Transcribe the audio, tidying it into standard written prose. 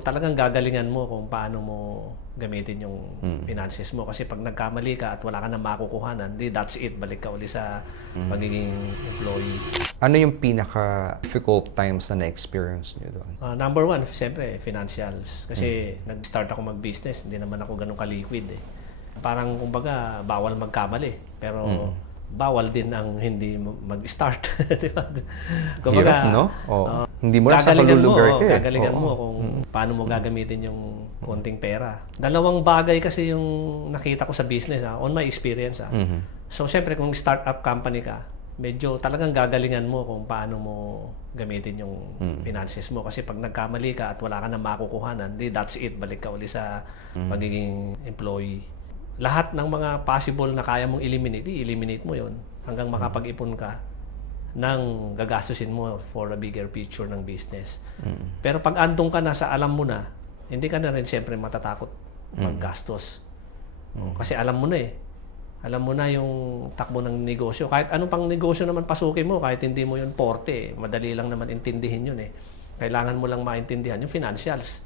Talagang gagalingan mo kung paano mo gamitin yung finances mo. Kasi pag nagkamali ka at wala ka nang makukuhanan, di that's it. Balik ka uli sa pagiging employee. Ano yung pinaka-difficult times na na-experience niyo doon? Number one, siyempre, financials. Kasi nag-start ako mag-business, hindi naman ako ganun ka-liquid eh. Parang, kumbaga, bawal magkamali. Pero, bawal din ang hindi mag-start. Diba? Hirap, no? Hindi mo lang sa kalulugar ka eh. Gagalingan mo kung paano mo gagamitin yung konting pera. Dalawang bagay kasi yung nakita ko sa business, on my experience. So, siyempre, kung startup company ka, medyo talagang gagalingan mo kung paano mo gamitin yung finances mo. Kasi pag nagkamali ka at wala ka nang makukuhanan, di that's it. Balik ka uli sa pagiging employee. Lahat ng mga possible na kaya mong eliminate mo yon hanggang makapag-ipon ka nang gagastusin mo for a bigger picture ng business. Pero pag andong ka na sa alam mo na, hindi ka na rin siyempre matatakot maggastos. Kasi alam mo na eh. Alam mo na yung takbo ng negosyo. Kahit anong pang negosyo naman pasukin mo, kahit hindi mo yun porte, madali lang naman intindihin yun eh. Kailangan mo lang maintindihan yung financials.